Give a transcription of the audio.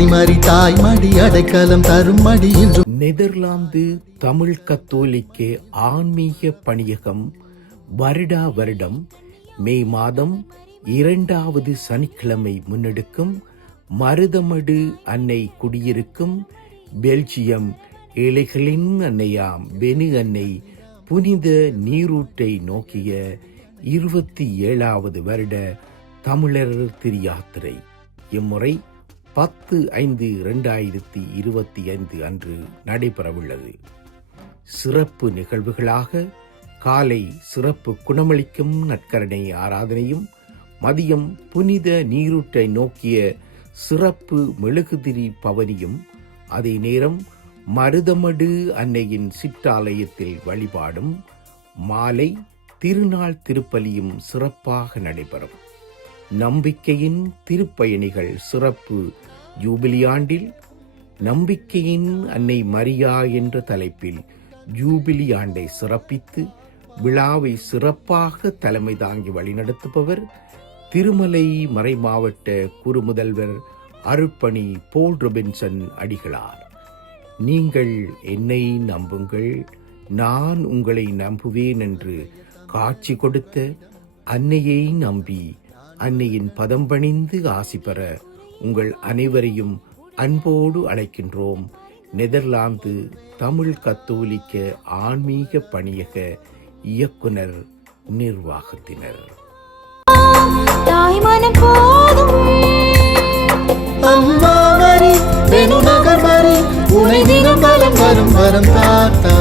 தாய்மறி தாய்மடி அடைக்கலம் தரும் மடி என்று நெதர்லாந்து தமிழ் கத்தோலிக்க ஆன்மீக பணியகம் வருடா வருடம் மே மாதம் இரண்டாவது சனிக்கிழமை முன்னெடுக்கும் மருதமடு அன்னை குடியிருக்கும் பெல்ஜியம் ஏழைகளின் அன்னையாம் பெனு அன்னை புனித நீரூற்றை நோக்கிய இருபத்தி ஏழாவது வருட தமிழர் திருயாத்திரை. இம்முறை பத்து ஐந்து இரண்டாயிரத்தி இருபத்தி ஐந்து அன்று நடைபெறவுள்ளது. சிறப்பு நிகழ்வுகளாக காலை சிறப்பு குணமளிக்கும் நற்கரணை ஆராதனையும் மதியம் புனித நீரூட்டை நோக்கிய சிறப்பு மெழுகுதிரி பவனியும் அதே நேரம் மருதமடு அன்னையின் சிற்றாலயத்தில் வழிபாடும் மாலை திருநாள் திருப்பலியும் சிறப்பாக நடைபெறும். நம்பிக்கையின் திருப்பயணிகள் சிறப்பு. ஜூபிலி ஆண்டில் நம்பிக்கையின் அன்னை மரியா என்ற தலைப்பில் ஜூபிலி ஆண்டை சிறப்பித்து விழாவை சிறப்பாக தலைமை தாங்கி வழிநடத்துபவர் திருமலை மறைமாவட்ட குறுமுதல்வர் அருப்பணி போல் ரொபின்சன் அடிகளார். நீங்கள் என்னை நம்புங்கள் நான் உங்களை நம்புவேன் என்று காட்சி கொடுத்த அன்னையை நம்பி அன்னையின் பதம் பணிந்து ஆசி பெற உங்கள் அனைவரையும் அன்போடு அழைக்கின்றோம். நெதர்லாந்து தமிழ் கத்தோலிக்க ஆன்மீக பணியக இயக்குனர் நிர்வாகத்தினர். போதும். அம்மா மரி வெணு நகர் மரி உனை தினம் வலம் வரும் வரம் தாத்தா.